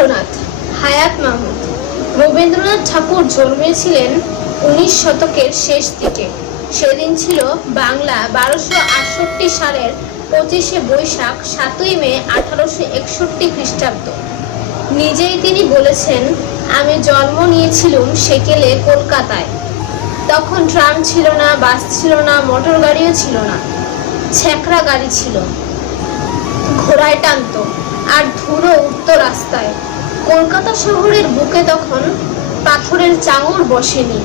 রবীন্দ্রনাথ। হায়াত মাহমুদ। রবীন্দ্রনাথ ঠাকুর জন্মেছিলেন 19 শতকের শেষ দিকে। সেদিন ছিল বাংলা 1268 সালের 25শে বৈশাখ, 7ই মে 1861 খ্রিস্টাব্দ। নিজেই তিনি বলেছেন, আমি জন্ম নিয়েছিলুম সেকেলে কলকাতায়। তখন ট্রাম ছিল না, বাস ছিল না, মোটর গাড়িও ছিল না। ছ্যাঁকড়া গাড়ি ছিল, ঘোড়ায় টানত, আর ধুলো উঠত রাস্তায়। কলকাতা শহরের বুকে তখন পাথরের চাঙড় বসেনি।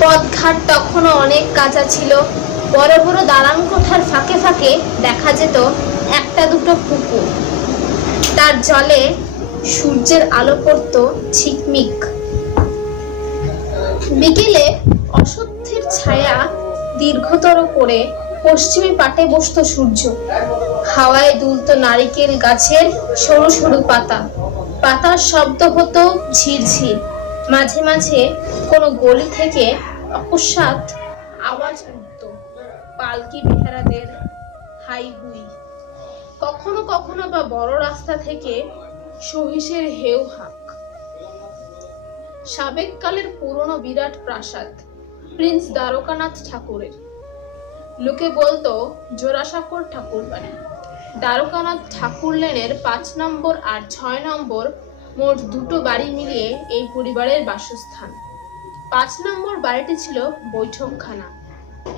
পথঘাট তখনও অনেক কাঁচা ছিল। বড় বড় দালান কোঠার ফাঁকে ফাঁকে দেখা যেত একটা দুটো পুকুর। তার জলে সূর্যের আলো পড়ত ঝিকমিক। বিকেলে অশ্বত্থের ছায়া দীর্ঘতর করে পশ্চিমে পাটে বসত সূর্য। হাওয়ায় দুলত নারিকেল গাছের সরু সরু পাতা। পাতার শব্দ হতো ঝিরঝির। মাঝে মাঝে কোনো গলি থেকে অকস্মাৎ আওয়াজ উঠত, পালকি বেহারাদের হাই হুই। কখনো কখনো বা বড় রাস্তা থেকে সহিসের হেউ হাঁক। সাবেককালের পুরনো বিরাট প্রাসাদ প্রিন্স দ্বারকানাথ ঠাকুরের। লোকে বলতো জোড়াসাঁকোর ঠাকুর বাড়ি। দ্বারকানাথ ঠাকুর লেনের 5 নম্বর আর 6 নম্বর মোট দুটো বাড়ি মিলিয়ে এই পরিবারের বাসস্থান। 5 নম্বর বাড়িটি ছিল বৈঠকখানা।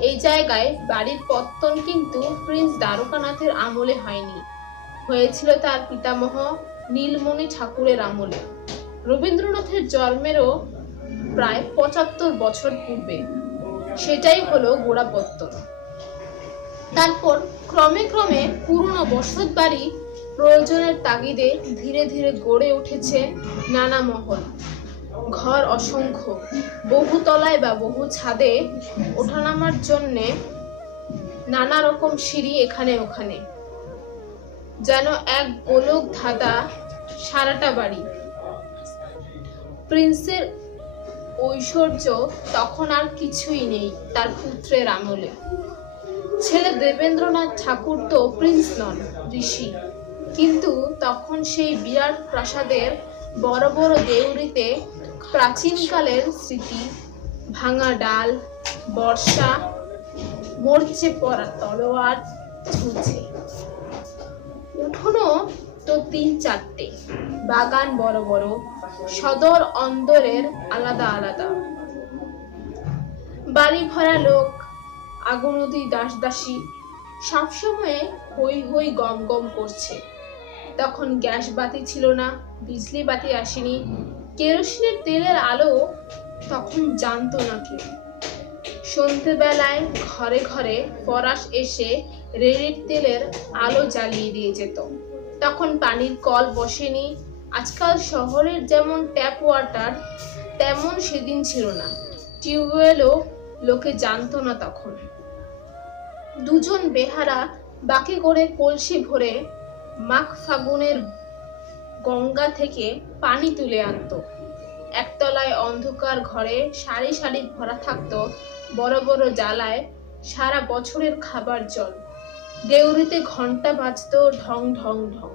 এই জায়গায় বাড়ির পত্তন কিন্তু প্রিন্স দ্বারকানাথের আমলে হয়নি, হয়েছিল তার পিতামহ নীলমণি ঠাকুরের আমলে, রবীন্দ্রনাথের জন্মেরও প্রায় 75 বছর পূর্বে। সেটাই হলো গোড়াপত্তন। তারপর ক্রমে ক্রমে পুরনো বসত বাড়ি প্রয়োজনের তাগিদে ধীরে ধীরে গড়ে উঠেছে নানা মহল। ঘর অসংখ্য, বহু তলায় বা বহু ছাদে ওঠানামার জন্যে নানা রকম সিঁড়ি এখানে ওখানে। যেন এক গোলক ধাঁধা সারাটা বাড়ি। প্রিন্সের ঐশ্বর্য তখন আর কিছুই নেই তার পুত্রের আমলে। ছেলে দেবেন্দ্রনাথ ঠাকুর তো প্রিন্স নন, ঋষি। কিন্তু তখন সেই বিরাট প্রাসাদের বড় বড় দেউড়িতে প্রাচীনকালের স্মৃতি, ভাঙা ডাল, বর্ষা, মরচে পড়া তলোয়ার ঝুলছে। উঠোনও তো 3-4টে, বাগান বড় বড়, সদর অন্দরের আলাদা আলাদা। বাড়ি ভরা লোক, আগুনদি দাস দাসী, সবসময় হই হই গম গম করছে। তখন গ্যাস বাতি ছিল না, বিজলি বাতি আসেনি, কেরোসিনের তেলের আলো তখন জানতো না কেউ। সন্ধ্যেবেলায় ঘরে ঘরে ফরাস এসে রেড়ির তেলের আলো জ্বালিয়ে দিয়ে যেত। তখন পানির কল বসেনি। আজকাল শহরের যেমন ট্যাপ ওয়াটার, তেমন সেদিন ছিল না। টিউবওয়েলও লোকে জানতো না তখন। দুজন বেহারা বাঁকে করে কলসি ভরে মাঘ ফাগুনের গঙ্গা থেকে পানি তুলে আনতো। একতলায় অন্ধকার ঘরে সারি সারি ভরা থাকতো বড় বড় জ্বালায় সারা বছরের খাবার জল। দেউড়িতে ঘন্টা বাজতো ঢং ঢং ঢং।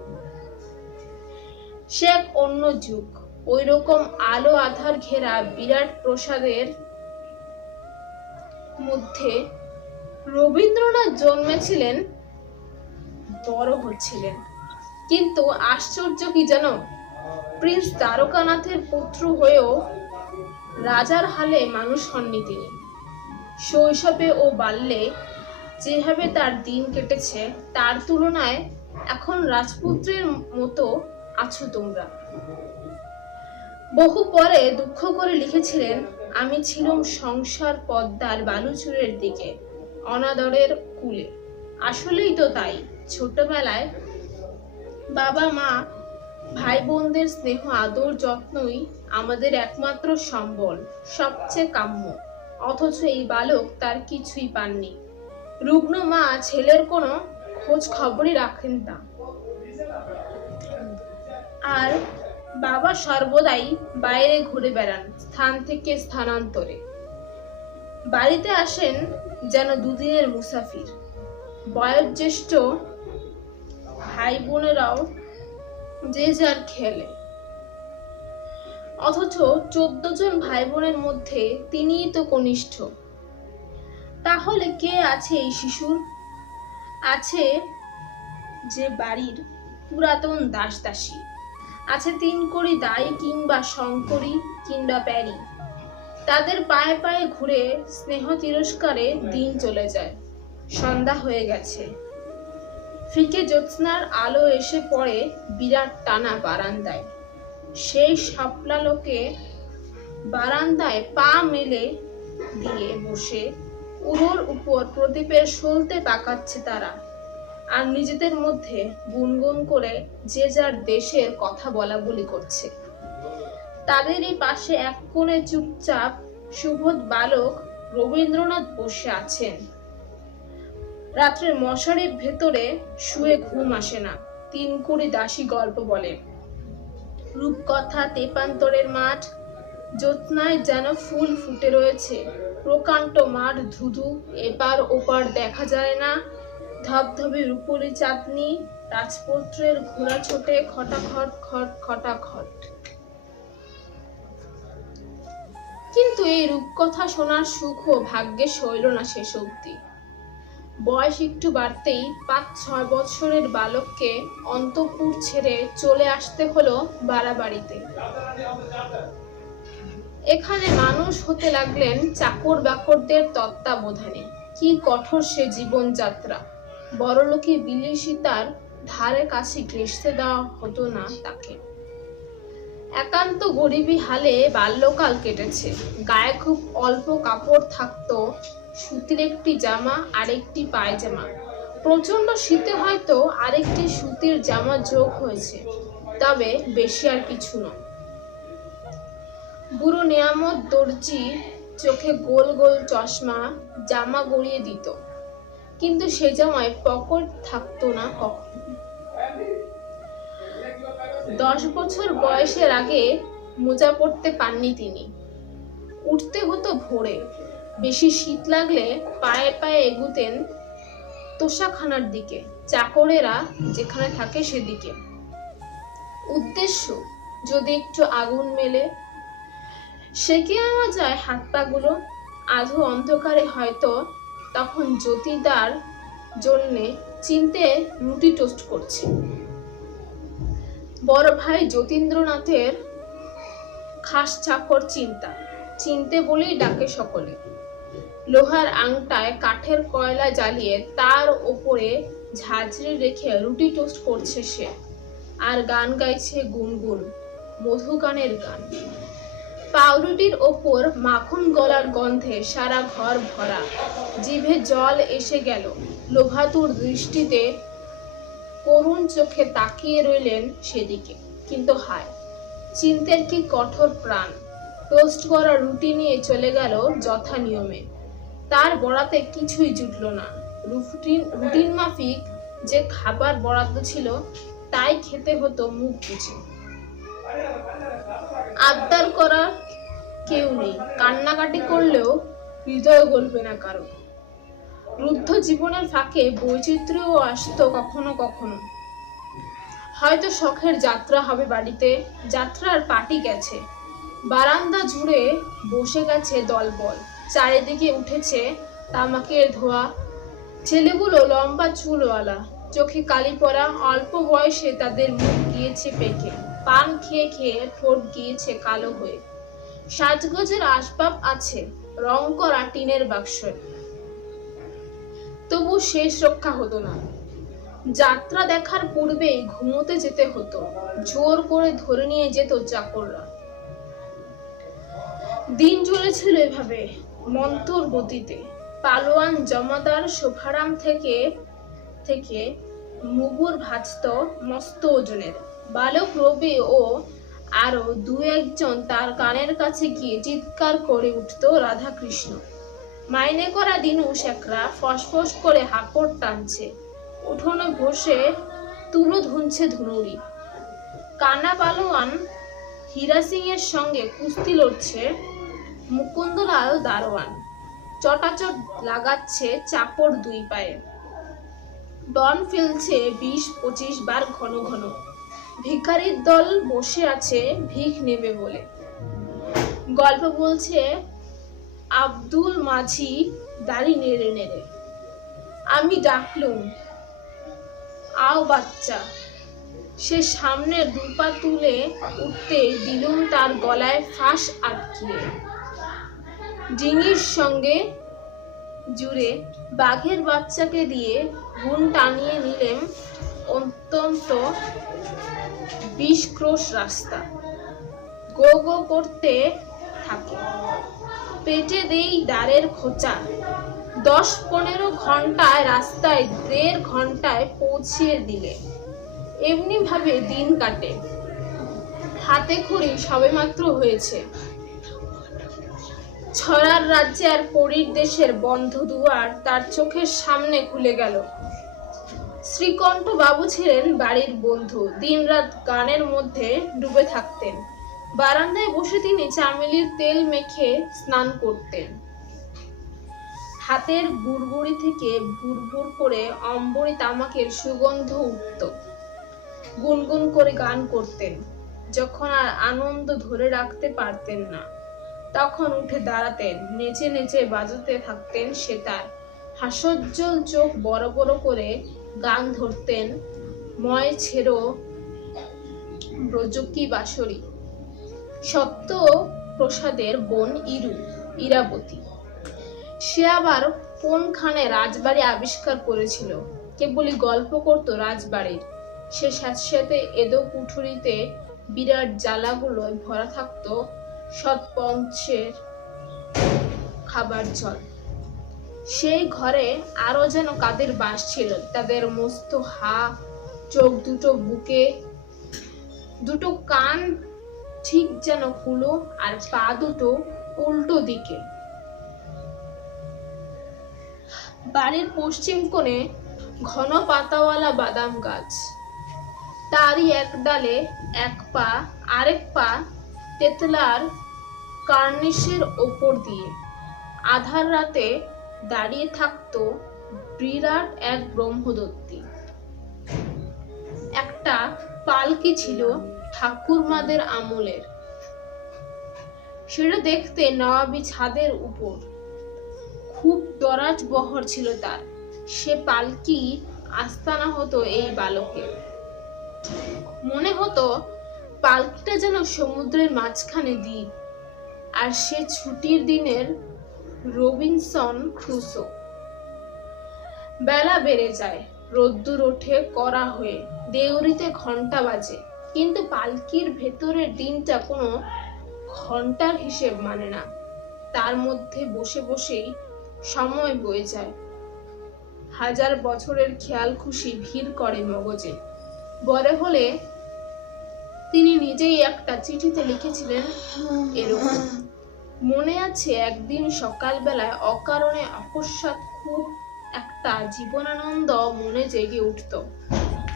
সে এক অন্য যুগ। ওই রকম আলো আধার ঘেরা বিরাট প্রসাদের মধ্যে রবীন্দ্রনাথ জন্মেছিলেন, বড় হচ্ছিলেন। কিন্তু আশ্চর্য কি জানো, প্রিন্স দ্বারকানাথের পুত্র হয়েও রাজার হালে মানুষ হননি তিনি। শৈশবে ও বাল্যে যেভাবে তার দিন কেটেছে, তার তুলনায় এখন রাজপুত্রের মতো আছো তোমরা। বহু পরে দুঃখ করে লিখেছিলেন, আমি ছিলাম সংসার পদ্মার বালুচুরের দিকে, অনাদরের কুলে। আসলেই তো তাই। ছোটবেলায় বাবা মা ভাই বোনদের স্নেহ আদর যত্নই আমাদের একমাত্র সম্বল, সবচেয়ে কাম্য। অথচ এই বালক তার কিছুই পাননি। রুগ্ন মা ছেলের কোনো খোঁজ খবরই রাখেন না। আর বাবা সর্বদাই বাইরে ঘুরে বেড়ান, স্থান থেকে স্থানান্তরে। বাড়িতে আসেন যেন দুদিনের মুসাফির। বয়োজ্যেষ্ঠ ভাই বোনেরাও যে যার খেলে। অথচ 14 জন ভাই বোনের মধ্যে তিনিই তো কনিষ্ঠ। তাহলে কে আছে এই শিশুর? আছে যে বাড়ির পুরাতন দাস দাসী, আছে 3 কড়ি দাই কিংবা শঙ্করী কিংবা প্যারি। তাদের পায়ে পায়ে ঘুরে স্নেহ তিরস্কারে দিন চলে যায়। সন্ধ্যা হয়ে গেছে। ফিকে জ্যোৎস্নার আলো এসে পড়ে বিরাট টানা বারান্দায়। সেই শাপলা লোকে বারান্দায় পা মেলে দিয়ে বসে উড়োর উপর প্রদীপের সলতে পাকাচ্ছে তারা, আর নিজেদের মধ্যে গুনগুন করে যে যার দেশের কথা বলা বলি করছে। তাদেরই পাশে এক কোণে চুপচাপ সুবোধ বালক রবীন্দ্রনাথ বসে আছেন। রাত্রের মশারির ভেতরে শুয়ে ঘুম আসে না। 3 কড়ি দাসী গল্প বলে। রূপকথা, তেপান্তরের মাঠ, জ্যোৎস্নায় যেন ফুল ফুটে রয়েছে। প্রকাণ্ড মাঠ ধুধু, এপার ওপার দেখা যায় না। ধবধবে রূপলি চাঁদনি, রাজপুত্রের ঘোড়া ছোটে খটাখট খট খটাখট। কিন্তু এই রূপকথা শোনার সুখও ভাগ্যে সইল না শেষ অবধি। বয়স একটু বাড়তেই 5-6 বছরের বালককে অন্তঃপুর ছেড়ে চলে আসতে হলো বাড়াবাড়িতে। এখানে মানুষ হতে লাগলেন চাকর বাকরদের তত্ত্বাবধানে। কি কঠোর সে জীবনযাত্রা! বড়লোকি বিলাসিতার ধারে কাছে ঘেঁষতে দেওয়া হতো না তাকে। একান্ত গরিবী হালে বাল্যকাল কেটেছে। গায়ে খুব অল্প কাপড় থাকতো, সুতির একটি জামা আর একটি পায়জামা। প্রচন্ড শীতে হয়তো আরেকটি সুতির জামা যোগ হয়েছে, তবে বেশি আর কিছু নয়। বুড়ো নিয়ামত দর্জি চোখে গোল গোল চশমা, জামা গড়িয়ে দিত, কিন্তু সে জামায় পকেট থাকতো না কখনো। 10 বছর বয়সের আগে মোজা পরতে পাননি তিনি। উঠতে হতো ভোরে, বেশি শীত লাগলে পায়ে পায়ে এগুতেন তোষাখানার দিকে, চাকরেরা যেখানে থাকে সেদিকে। উদ্দেশ্য যদি একটু আগুন মেলে, সেকে আনা যায় হাত পাগুলো। আধো অন্ধকারে হয়তো তখন জ্যোতিদার জন্যে চিনতে রুটি টোস্ট করছে। বড় ভাই যতীন্দ্রনাথের খাস চাকর চিনতে বলেই ডাকে সকলে। লোহার আংটায় কাঠের কয়লা জ্বালিয়ে তার ওপরে ঝাঁঝরি রেখে রুটি টোস্ট করছে সে, আর গান গাইছে গুনগুন, মধু গানের গান। পাউরুটির ওপর মাখন গলার গন্ধে সারা ঘর ভরা। জিভে জল এসে গেল। লোভাতুর দৃষ্টিতে করুণ চোখে তাকিয়ে রইলেন সেদিকে। কিন্তু হায়, চিন্তের কি কঠোর প্রাণ! টোস্ট করা রুটি নিয়ে চলে গেল যথা নিয়মে। তার বরাতে কিছুই জুটল না। রুটিন মাফিক যে খাবার বরাদ্দ ছিল তাই খেতে হতো মুখ বুঝে। আবদার করার কেউ নেই, কান্নাকাটি করলেও হৃদয় গলবে না কারো। রুদ্ধ জীবনের ফাঁকে বৈচিত্র্যও আসতো কখনো কখনো। হয়তো শখের যাত্রা হবে বাড়িতে, যাত্রার পার্টি গেছে। বারান্দা জুড়ে বসে গেছে দলবল, চারিদিকে উঠেছে তামাকের ধোঁয়া। ছেলেগুলো লম্বা চুলওয়ালা, চোখে কালি পড়া, অল্প বয়সে তাদের মুখ গিয়েছে পেকে, পান খেয়ে খেয়ে ঠোঁট গিয়েছে কালো হয়ে। সাজগোজের আসবাব আছে রং করা টিনের বাক্সে, তবু শেষ রক্ষা হতো না। যাত্রা দেখার পূর্বেই ঘুমোতে যেতে হতো, জোর করে ধরে নিয়ে যেত চাকররা। দিন চলেছিল এভাবে মন্থর গতিতে। পালোয়ান জমাদার শোভারাম থেকে থেকে মুগুর ভাজত মস্ত ওজনের। বালক রবি ও আরো 2-1 তার কানের কাছে গিয়ে চিৎকার করে উঠত রাধাকৃষ্ণ। মাইনে করা দিনু শেখরা ফসফস করে হাঁকড় টানছে, উঠোনে বসে তুলো ধুনছে ধুনুরি। কানা পালোয়ান হীরা সিং এর সঙ্গে কুস্তি লড়ছে মুকুন্দলাল দারোয়ান। চটাচট লাগাচ্ছে চাপড় 2 পায়ে। ডন ফেলছে 20-25 বার ঘন ঘন। ভিখারির দল বসে আছে ভিখ নেবে বলে। গল্প বলছে আব্দুল মাঝি দাড়ি নেড়ে নেড়ে। আমি ডাকলুম, আও বাচ্চা। সে সামনের দুপা তুলে উঠতে দিলুম তার গলায় ফাঁস আটকিয়ে। ডিঙির সঙ্গে জুড়ে বাঘের বাচ্চাকে দিয়ে গুণ টানিয়ে নিলেম অত্যন্ত 20 ক্রোশ রাস্তা। গো গো করতে থাকে। পেটে দেই দাঁড়ের খোঁচা। 10-15 ঘন্টায় রাস্তায় 1.5 ঘন্টায় পৌঁছিয়ে দিলে। এমনি ভাবে দিন কাটে। হাতে খড়ি সবেমাত্র হয়েছে। ছড়ার রাজ্যে আর পরীর দেশের বন্ধ দুয়ার তার চোখের সামনে খুলে গেল। শ্রীকণ্ঠ বাবু ছিলেন বাড়ির বন্ধু। দিনরাত গানের মধ্যে ডুবে থাকতেন। বারান্দায় বসে তিনি চামেলির তেল মেখে স্নান করতেন। হাতের গুড়গুড়ি থেকে ভুরভুর করে অম্বরী তামাকের সুগন্ধ উঠত। গুনগুন করে গান করতেন। যখন আর আনন্দ ধরে রাখতে পারতেন না, তখন উঠে দাঁড়াতেন, নেচে নেচে বাজাতে থাকতেন সেতার। হাস্যোজ্জ্বল চোখ বড় বড় করে গান ধরতেন ময় ছেড়ো ব্রজকি বাঁশরী। সত্য প্রসাদের বোন ইরাবতী। সে আবার কোনখানে রাজবাড়ি আবিষ্কার করেছিল। কেবলই গল্প করত রাজবাড়ির। সে স্যাঁতস্যাঁতে এদো কুঠুরিতে বিরাট জ্বালাগুলোয় ভরা থাকত সৎপঞ্চের খাবার জল। সেই ঘরে আরো যেন কাদের বাস ছিল। তাদের মস্ত চোখ দুটো, বুকে দুটো কান ঠিক যেন হুলো, আর পা দুটো উল্টো দিকে। বাড়ির পশ্চিম কোণে ঘন পাতাওয়ালা বাদাম গাছ। তারই এক ডালে এক পা, আরেক পা তেতলার কার্নিশের ওপর দিয়ে। আধার রাতে দাঁড়িয়ে থাকতো বিরাট এক ব্রহ্মদত্তী। একটা পালকি ছিল ঠাকুরমাদের আমলের। সেটা দেখতে নবাবী ছাদের উপর। খুব দরাজ বহর ছিল তার। সে পালকি আস্তানা হতো এই বালকের। মনে হতো পালকিটা যেন সমুদ্রের মাঝখানে দ্বীপ, আর সে ছুটির দিনের রবিনসন ক্রুসো। বেলা বেড়ে যায়, রোদ্দুর ওঠে কড়া হয়ে, দেউড়িতে ঘন্টা বাজে, কিন্তু পালকির ভেতরের দিনটা কোনো ঘন্টার হিসেব মানে না। তার মধ্যে বসে বসেই সময় বয়ে যায়। 1000 বছরের খেয়াল খুশি ভিড় করে মগজে। বড় হলে তিনি নিজেই একটা চিঠিতে লিখেছিলেন এরকম। মনে আছে একদিন সকালবেলায় অকারণে অকস্মাৎ খুব একটা জীবনানন্দ মনে জেগে উঠত।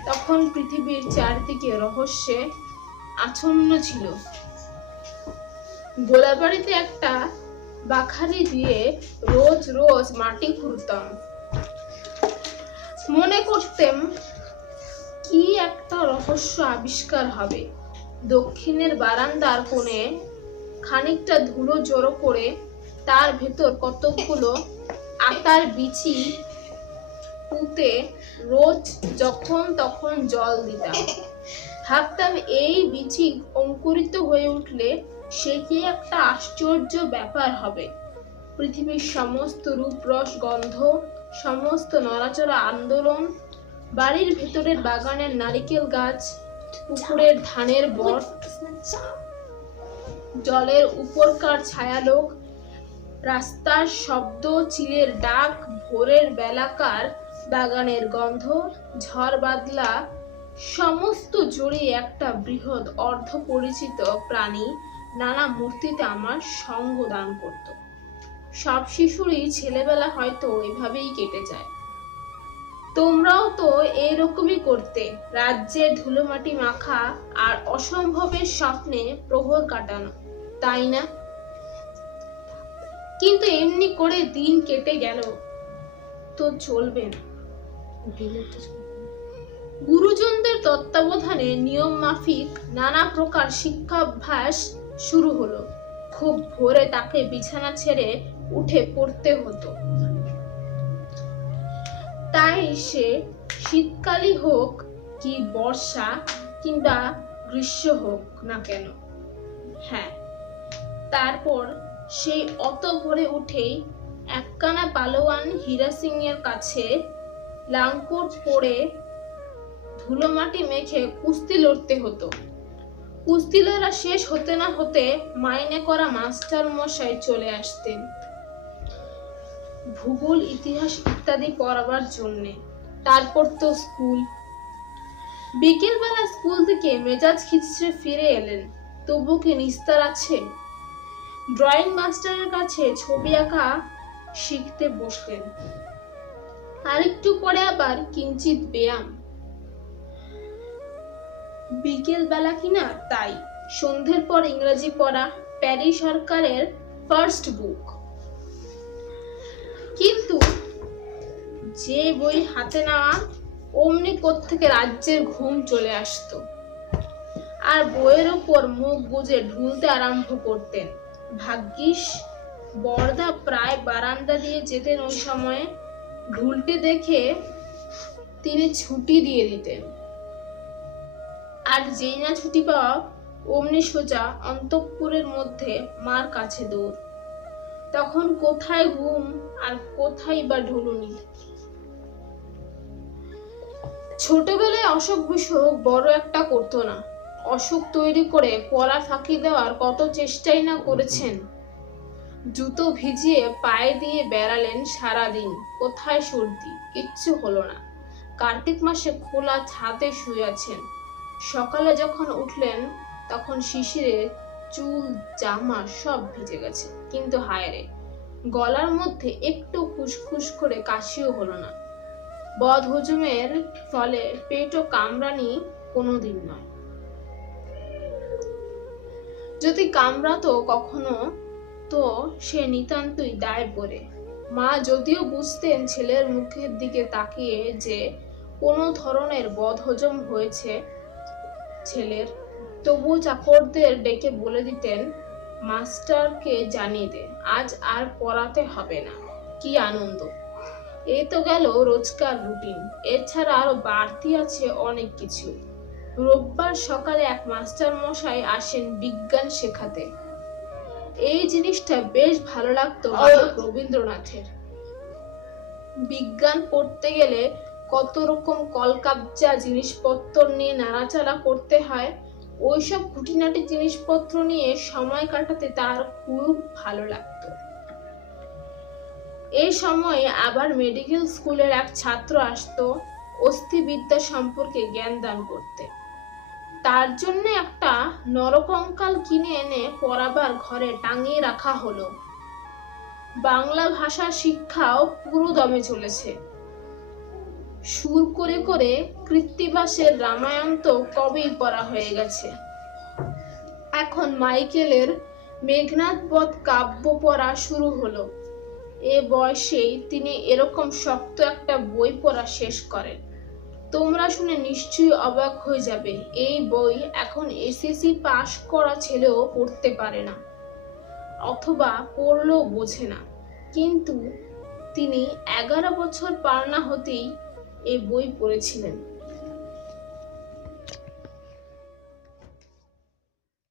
তখন পৃথিবীর চারদিকে রহস্যে আচ্ছন্ন ছিল। গোলাবাড়িতে একটা বাখারি দিয়ে রোজ রোজ মাটি খুঁড়তাম। মনে করতেম কি একটা রহস্য আবিষ্কার হবে। দক্ষিণের বারান্দার কোণে খানিকটা ধুলো জড়ো করে তার ভেতর কতকগুলো আতার বিচি পুঁতে রোজ যখন তখন জল দিতাম। ভাবতাম এই বিচি অঙ্কুরিত হয়ে উঠলে সে কি একটা আশ্চর্য ব্যাপার হবে। পৃথিবীর সমস্ত রূপ রস গন্ধ, সমস্ত নড়াচড়া আন্দোলন, বাড়ির ভেতরের বাগানের নারিকেল গাছ, পুকুরের ধানের বট, জলের উপরকার ছায়ালোক, রাস্তার শব্দ, চিলের ডাক, ভোরের বেলাকার বাগানের গন্ধ, ঝড় বাদলা, সমস্ত জড়িয়ে একটা বৃহৎ অর্ধ পরিচিত প্রাণী নানা মূর্তিতে আমার সঙ্গ দান করত। সব শিশুরই ছেলেবেলা হয়তো এভাবেই কেটে যায়। তোমরাও তো এরকমই করতে, রাজ্যের ধুলোমাটি মাখা আর অসম্ভবের স্বপ্নে প্রহর কাটানো, তাই না? কিন্তু এমনি করে দিন কেটে গেল তো চলবে না। গুরুজনদের তত্ত্বাবধানে নিয়ম মাফিক নানা প্রকার শিক্ষাভ্যাস শুরু হলো। খুব ভোরে তাকে বিছানা ছেড়ে উঠে পড়তে হতো। তাই সে শীতকালই হোক কি বর্ষা কিংবা গ্রীষ্ম হোক না কেন। হ্যাঁ, তারপর সেই অত ভোরে উঠেই একখানা পালোয়ান হীরা সিং এর কাছে লাংকোট পরে ধুলোমাটি মেখে কুস্তি লড়তে হতো। কুস্তি লড়া শেষ হতে না হতে মাইনে করা মাস্টার মশাই চলে আসতেন ভূগোল, ইতিহাস ইত্যাদি পড়াবার জন্যে। তারপর তো স্কুল। বিকেলবেলা স্কুল থেকে মেজাজ খিচড়ে ফিরে এলেন, তবু কি নিস্তার আছে? ড্রয়িং মাস্টারের কাছে ছবি আঁকা শিখতে বসলেন। আরেকটু পরে আবার কিঞ্চিত ব্যায়াম। বিকেল বেলা কিনা তাই। সন্ধ্যের পর ইংরেজি পড়া, প্যারি সরকারের ফার্স্ট বুক। কিন্তু যে বই হাতে নেওয়া অমনি কোত্থেকে রাজ্যের ঘুম চলে আসতো, আর বইয়ের ওপর মুখ গুজে ঢুলতে আরম্ভ করতেন। ভাগ্যিস বরদা প্রায় বারান্দা দিয়ে যেতেন ওই সময়ে। ঢুলতে দেখে তিনি ছুটি দিয়ে দিতেন, আর যেই না ছুটি পাওয়া অমনি সোজা অন্তঃপুরের মধ্যে মার কাছে দৌড়। তখন কোথায় ঘুম আর কোথায় বা ঢুলুনি। ছোটবেলায় অসুখ বিসুখ বড় একটা করতো না। অসুখ তৈরি করে পড়া ফাঁকি দেওয়ার কত চেষ্টাই না করেছেন। জুতো ভিজিয়ে পায়ে দিয়ে বেড়ালেন সারাদিন, কোথায় সর্দি, কিচ্ছু হলো না। কার্তিক মাসে খোলা ছাদে শুয়ে আছেন। সকালে যখন উঠলেন তখন শিশিরে চুল জামা সব ভিজে গেছে, কিন্তু হায়রে, গলার মধ্যে একটু খুসখুস করে কাশিও হলো না। বদহজমের ফলে পেটও কামড়ানি কোনোদিন নয়। যদি কামড়াতো কখনো, তো সে নিতান্তই দায় পড়ে। মা যদিও বুঝতেন ছেলের মুখের দিকে তাকিয়ে যে কোনো ধরনের বদহজম হয়েছে ছেলের, তবুও চাকরদের ডেকে বলে দিতেন, মাস্টারকে জানিয়ে দে, আজ আর পড়াতে হবে না। কি আনন্দ! এই তো গেল রোজকার রুটিন। এছাড়া আরো বাড়তি আছে অনেক কিছু। রোববার সকালে এক মাস্টার মশাই আসেন বিজ্ঞান শেখাতে। এই জিনিসটা বেশ ভালো লাগতো রবীন্দ্রনাথের। বিজ্ঞান পড়তে গেলে কত রকম কলকাবজা জিনিসপত্র নিয়ে নাড়াচাড়া করতে হয়। ওইসব খুঁটিনাটি জিনিসপত্র নিয়ে সময় কাটাতে তার খুব ভালো লাগতো। এই সময়ে আবার মেডিকেল স্কুলের এক ছাত্র আসতো অস্থিবিদ্যা সম্পর্কে জ্ঞান দান করতে। তার জন্য একটা নরকঙ্কাল কিনে এনে পড়াবার ঘরে টাঙিয়ে রাখা হলো। বাংলা ভাষা শিক্ষাও পুরো দমে চলেছে। সুর করে করে কৃত্তিবাসের রামায়ণ তো কবেই পড়া হয়ে গেছে। এখন মাইকেলের মেঘনাদ বধ কাব্য পড়া শুরু হলো। এ বয়সেই তিনি এরকম শক্ত একটা বই পড়া শেষ করেন। তোমরা শুনে নিশ্চয়ই অবাক হয়ে যাবে, এই বই এখন এসএসসি পাশ করা ছেলেও পড়তে পারে না, অথবা পড়লেও বোঝে না। কিন্তু তিনি 11 বছর পার না হতেই এই বই পড়েছিলেন।